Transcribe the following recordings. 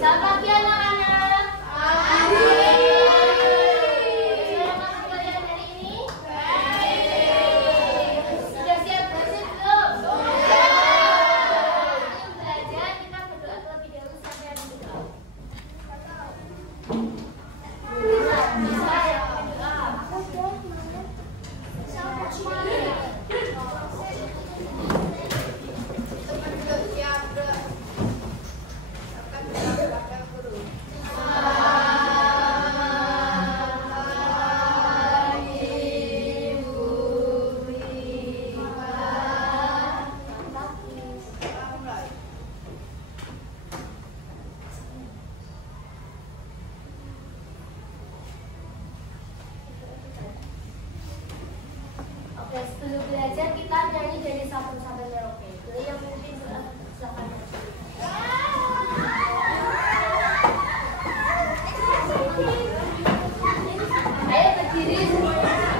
Selamat pagi anak-anak. Pagi. Bagaimana kalian hari ini? Baik. Sudah siap belajar belum? Sudah. Sebelum belajar kita berdoa terlebih dahulu sampai ada berdoa. Bisa ya berdoa. Oke, sebelum belajar kita nyanyi dari 1 sampai Merauke. Dulu yang mungkin silakan. Ayo berdiri semuanya.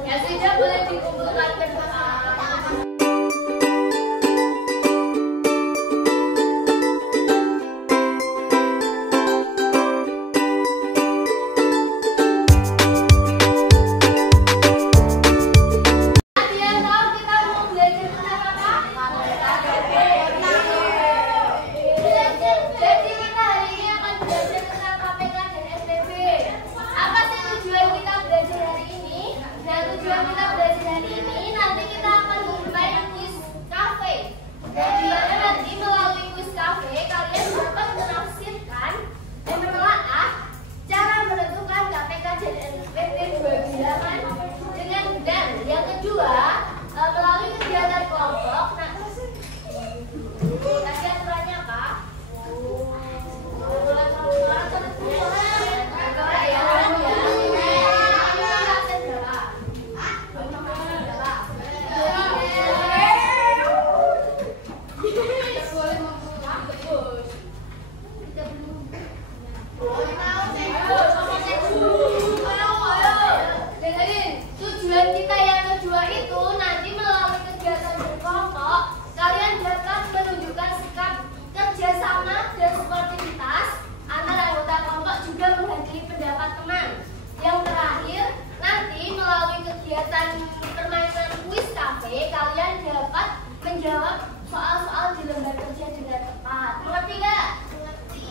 Ya sudah, boleh dikumpulkan bersama. Menjawab soal-soal di lembar kerja dengan tepat. Mengerti nggak? Mengerti.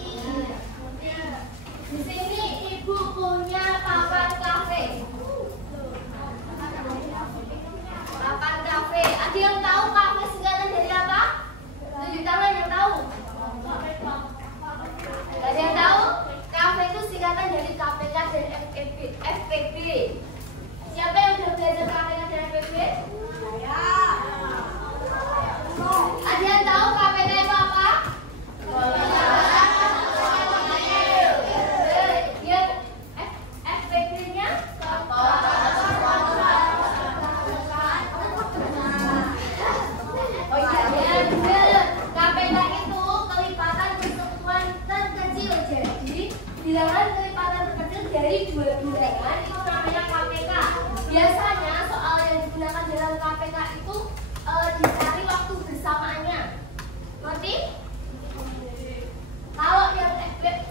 Di sini ibu punya papan kafe. Papan kafe. Ada yang tahu kafe singkatan dari apa? Tunjuk tangan yang tahu. Ada yang tahu? Kafe itu singkatan dari KPK dan FPB. Siapa yang sudah belajar KPK dan FPB? Saya. Ada yang tahu KPK itu apa? FPB-nya? Oh iya, benar. KPK itu kelipatan persatuan terkecil. Jadi bilangan kelipatan terkecil dari dua bilangan itu namanya KPK. Biasanya soal yang digunakan dalam KPK itu dicari waktu bersamaannya. Ngerti? Kalau yang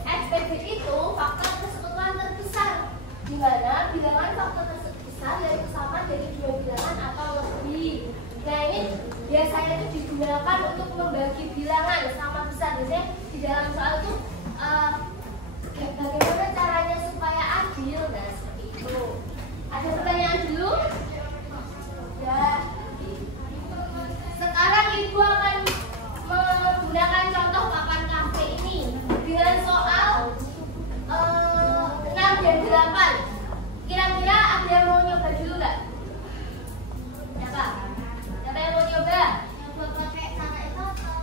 FPB itu faktor persekutuan terbesar, di mana bilangan faktor terbesar dari kesamaan dari dua bilangan atau lebih. Nah ini biasanya itu digunakan untuk membagi bilangan sama besar. Biasanya di dalam soal itu bagaimana caranya supaya adil. Nah seperti itu. Ada pertanyaan dulu? Ya. Sekarang ibu akan menggunakan contoh papan kafe ini dengan soal 6 dan 8. Kira-kira ada yang mau nyoba dulu nggak? Siapa? Siapa yang mau nyoba?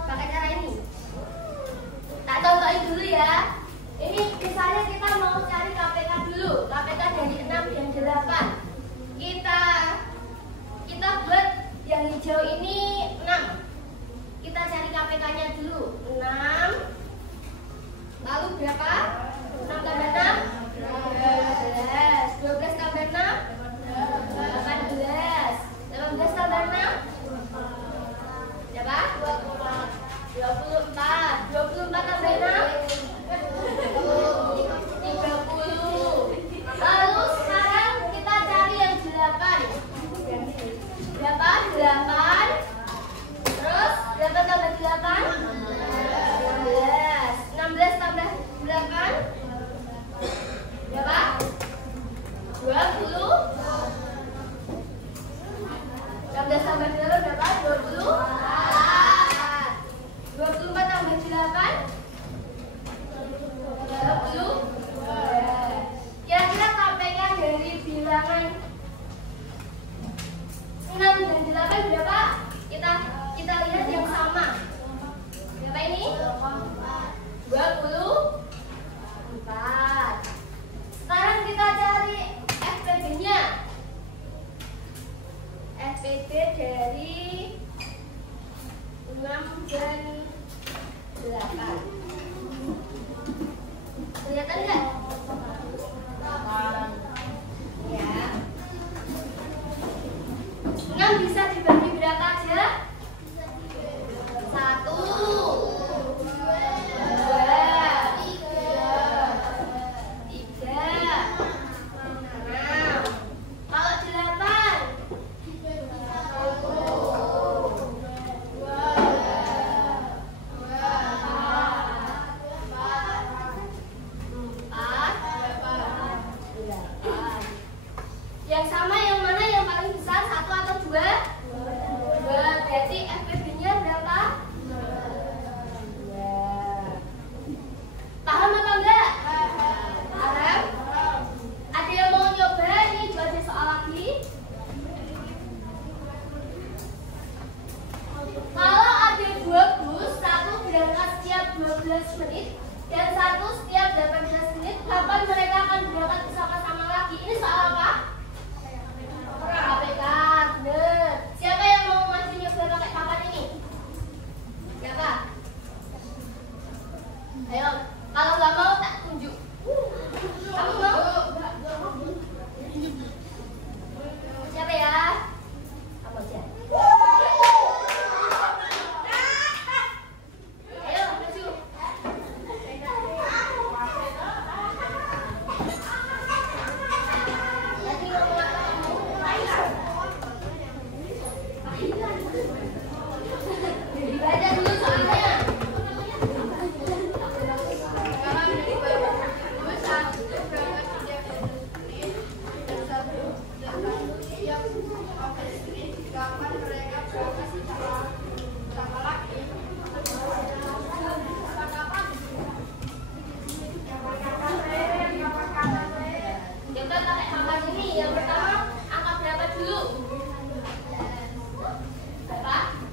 Pakai cara ini. Tak contohin dulu ya. Ini misalnya kita mau cari KPK dulu. KPK dari 6 dan 8. Kita buat yang hijau ini 6. Kita cari KPK-nya dulu. 6. Lalu berapa? 6 tambah 6? 12. 12 tambah 6? 18. 18 tambah 6? Berapa? 24. 24 tambah 6? 30. Lalu sekarang kita cari yang 8. Berapa? 8. Terus 8 tambah 8? 16. 16 tambah 8? Berapa? 20. 16 tambah 8 berapa? 20. 24 tambah 8? 30. Kira-kira KPK dari bilangan 6 dan 8 berapa? Kita lihat yang sama. Berapa ini? 24. Sekarang kita cari FPB-nya. FPD dari 6 dan 8. Kelihatan nggak? Ya. 6 bisa dibagi berapa aja? 1, 2, 3, 6. Kalau 8? 4, yang sama yang mana yang paling besar, 1 atau 2? 2. Berarti FPB-nya berapa? 2. Paham apa enggak? Paham? Ada yang mau nyoba? Ini 2 soal lagi. Kalau ada 2 bus, 1 berangkat setiap 12 menit dan 1 setiap 18 menit, kapan mereka akan berangkat bersama-sama lagi? Ini soal apa? KPK, bener. Siapa yang mau maju nyoba pakai papan ini? Siapa? Ayo, kalau nggak mau tak tunjuk. Kamu mau? Siapa ya? Kamu aja. Ayo, maju. Nanti ngomong apa kamu? Dibaca dulu soalnya. Coba pakai papan ini. Yang pertama, angka berapa dulu? Berapa?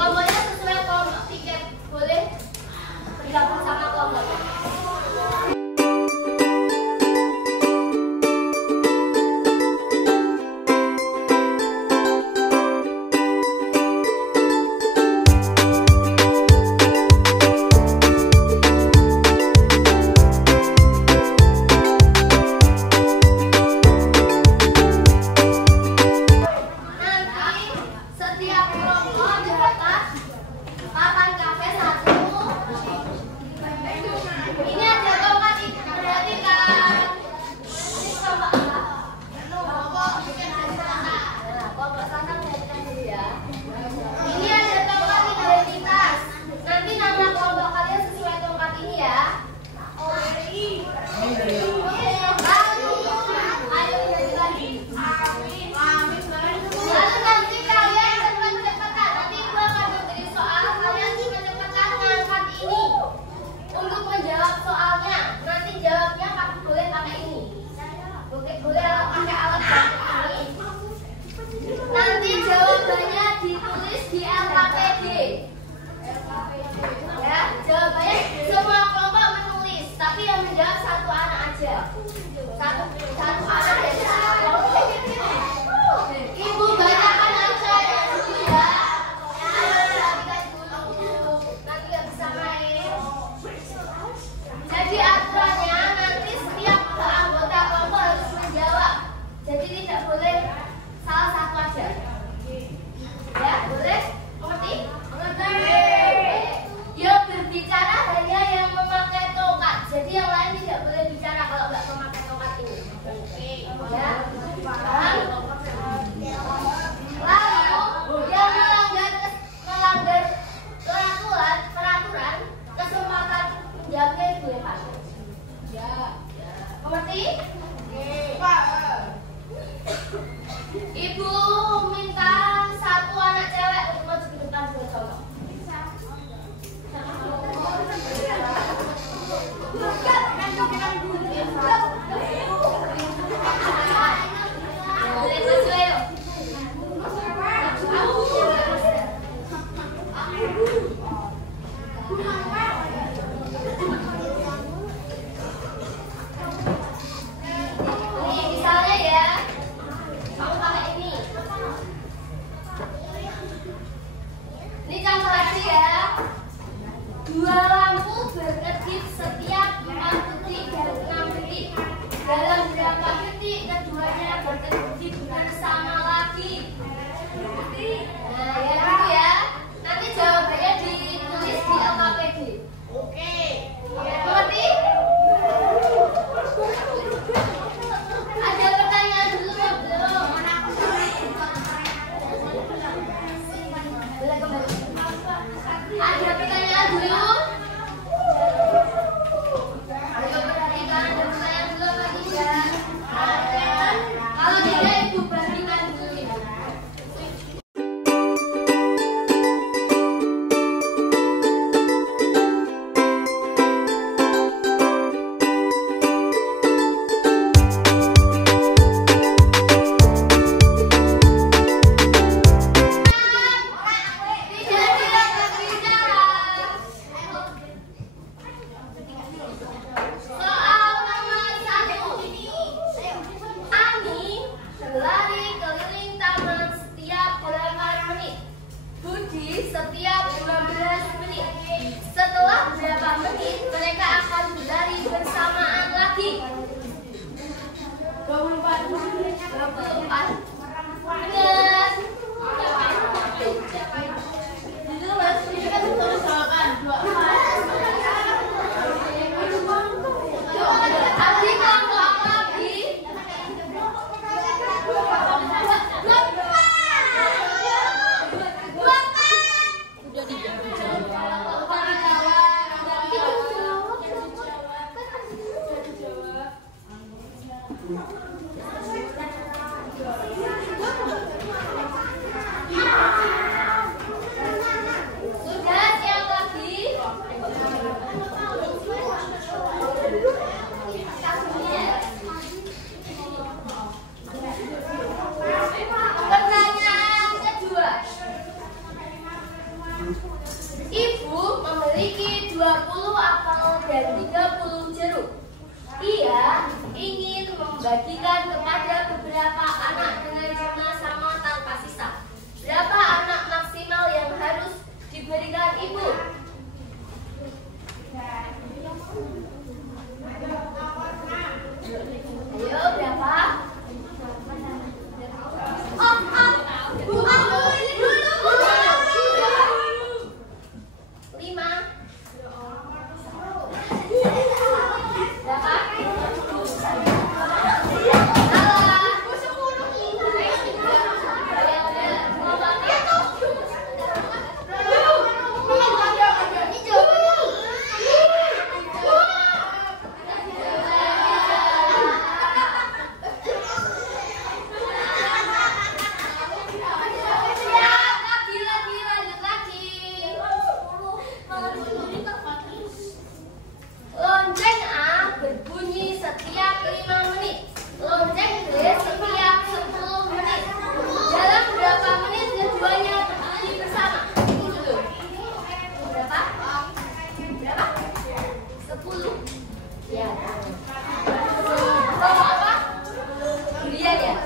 Kelompoknya sesuai kelompok tiket, boleh bergabung sama kelompok. Nanti jawabannya ditulis di LKPD. Ya, jawabannya semua kelompok menulis, tapi yang menjawab satu anak aja. Satu anak dari satu kelompok. Ibu bacakan aja dulu ya. Nanti nggak bisa main. Jadi aturannya nanti setiap anggota kelompok harus menjawab. Jadi tidak boleh salah satu aja. Ya, boleh? Mengerti? Yang berbicara hanya yang memakai tongkat. Jadi yang lain tidak boleh bicara kalau nggak memakai tongkat ini. Ya. Lalu yang melanggar peraturan kesempatan jamnya dilempar. Ya. Mengerti? Ibu minta satu anak cewek untuk maju ke depan dua cowok. Nih, misalnya ya, kamu pakai ini. Ini contoh aja ya. 2 lampu berkedip setiap 4 detik dan 6 detik. Dalam berapa detik keduanya berkedip bersama lagi? Nah, ya gitu ya. Nanti jawabannya ditulis di LKPD. Oke. Mengerti? Ada pertanyaan dulu ya belum? Ada pertanyaan dulu? Ayo perhatikan, ada pertanyaan dulu lagi ya? Kalau tidak, ibu perhatikan dulu ya. Setiap 15 menit. Setelah berapa menit mereka akan berlari bersamaan lagi? 24 menit. 24. Benar. Adik kamu apa lagi? memiliki 20 apel dan 30 jeruk. Ia ingin membagikan kepada beberapa anak dengan jumlah sama tanpa sisa. Berapa anak maksimal yang harus diberikan ibu? Ayo, berapa? Lonceng A berbunyi setiap 5 menit. Lonceng B setiap 10 menit. Dalam berapa menit keduanya bernyanyi bersama? Dulu. Berapa? Berapa? 10. Ya. Oh, apa? Durian ya?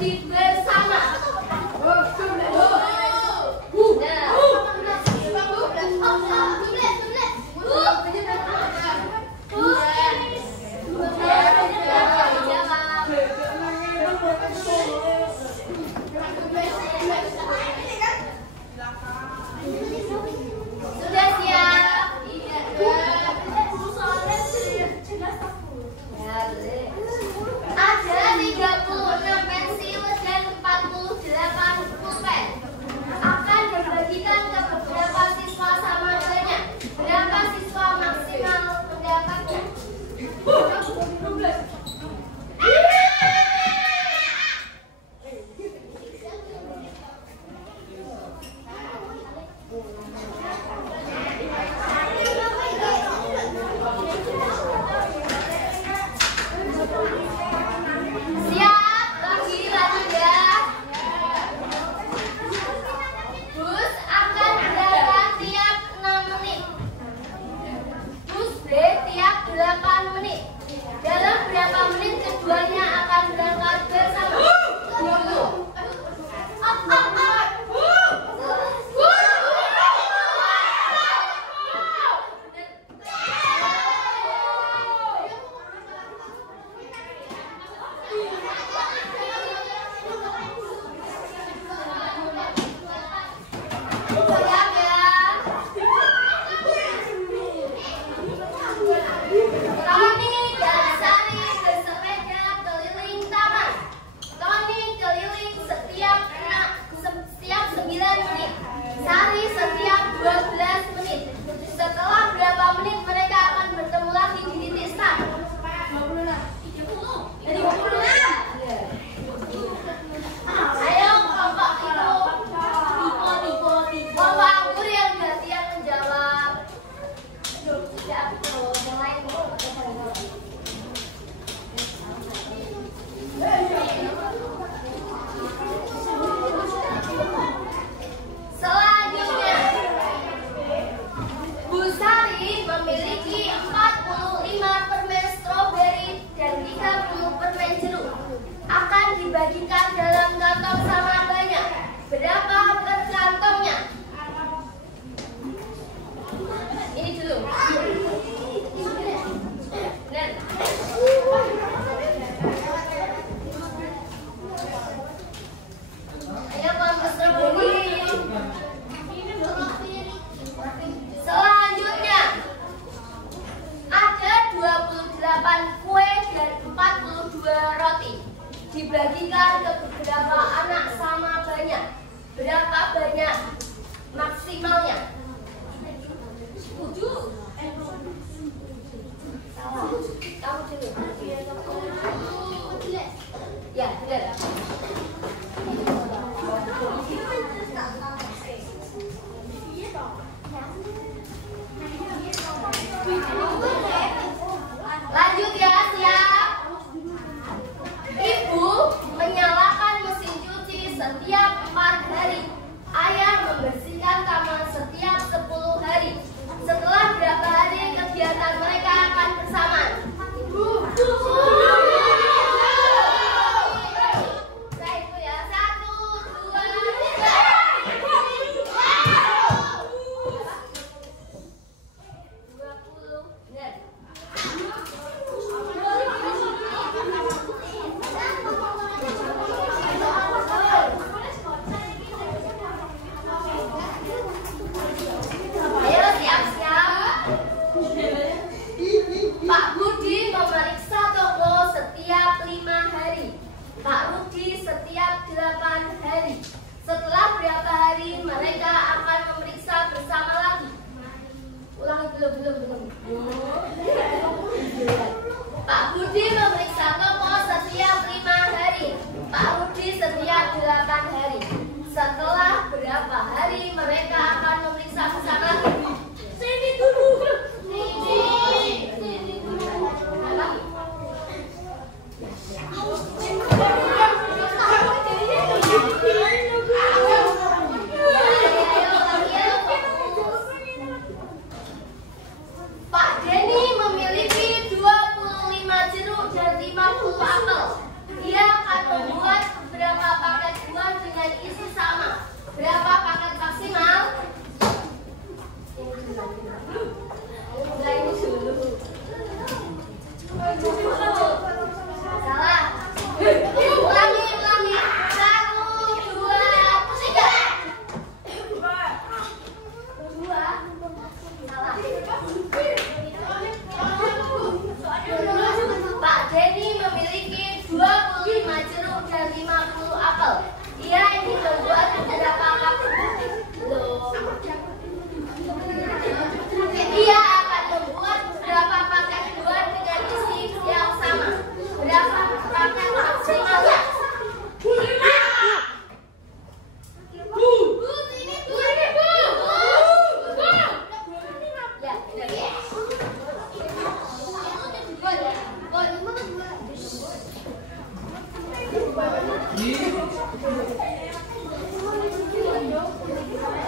bagi bersama. Sudah siap? Ada 36 pensil dan 48 pulpen. Akan dibagikan ke beberapa siswa sama banyak. Berapa siswa maksimal mendapatnya? Dibagikan dalam kantong sama banyak. Berapa per kantongnya? Ini dulu. Benar. Ayo kelompok strawberry. Selanjutnya ada 28 kue dan 42 roti. Dibagikan ke beberapa anak sama banyak. Berapa banyak maksimalnya? 7. Salah. Kamu dulu. Ya, benar. Lanjut ya, siap. Ibu menyalakan mesin cuci setiap 4 hari. Ayah membersihkan kamar setiap 10 hari. Setelah berapa hari kegiatan mereka akan bersama? Saya itu ya, 1, 2, 3. Pak Budi memeriksa toko setiap 5 hari. Pak Rudi setiap 8 hari. Setelah berapa hari mereka akan memeriksa bersama lagi? Ulangi belum. Pak Budi memeriksa toko setiap 5 hari. Pak Rudi setiap 8 hari. Setelah berapa hari mereka akan memeriksa bersama lagi? Sini dulu. Pak Denny memiliki 25 jeruk dan 50 apel. Dia akan membuat berapa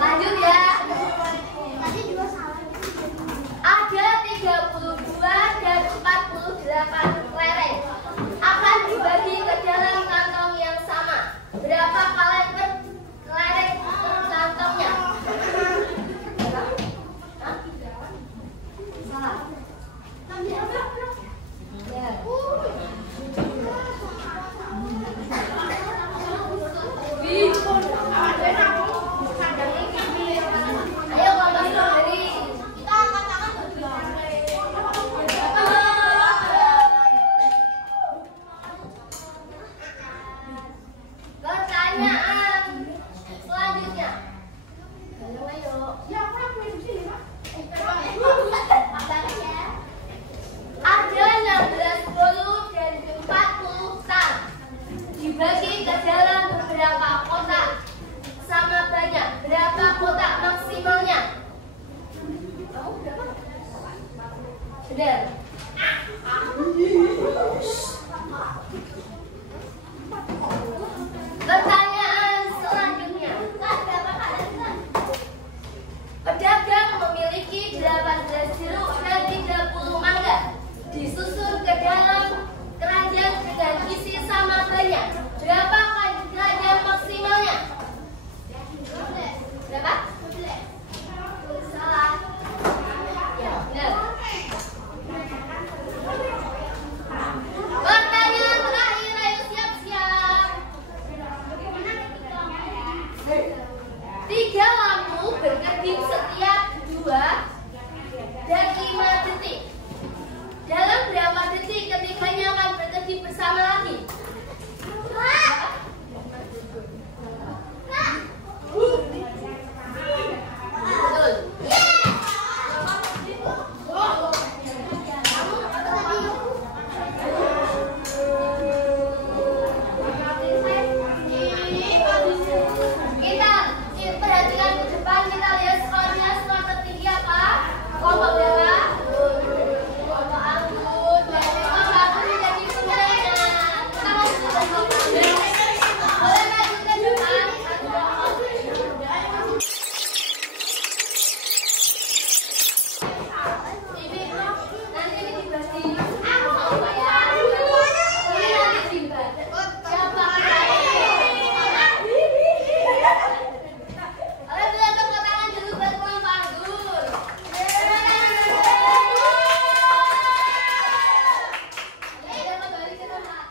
Lanjut ya. Ada 32 dan 48 kelereng akan dibagi ke dalam kantong yang sama. Berapa kelereng kantongnya? Salah. Ya. Ayo ngomong dari kita angkat tangan pertanyaan selanjutnya. Ayo. Ada 16 bolu dan 40 tang dibagi ke dalam beberapa kotak sama banyak. Berapa kotak maksimalnya? Benar. Pertanyaan selanjutnya. Pedagang memiliki 18 jeruk dan 30 mangga disusun ke dalam keranjang dengan isi sama banyak. Berapa keranjang maksimalnya? Berapa? Salah. Ya, benar. Pertanyaan terakhir, ayo siap-siap. 3 lampu berkedip setiap 2 dan 5 detik. Dalam berapa detik ketiganya akan berkedip bersama lagi? Betul. Kita perhatikan ke depan, kita lihat skornya. Skor tertinggi apa? Kelompok berapa? Kelompok anggun. Kelompok anggun menjadi pemenang. Kita lanjut ke kelompok anggun. Boleh lanjut ke depan? Ini nanti dibahas di apa ya? Ini nanti dibahas. Siapa? Ayo kita tepuk tangan dulu buat kelompok anggun. Ayo kembali ke tempat.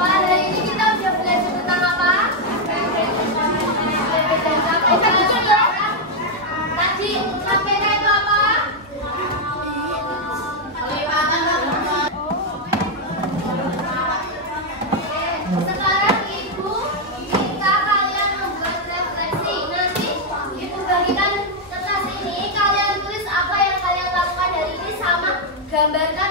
Hari ini kita udah belajar tentang apa? Tadi KPK itu apa? Sekarang Ibu minta kalian membuat refleksi. Nanti Ibu bagikan kertas ini, kalian tulis apa yang kalian lakukan hari ini sama gambarkan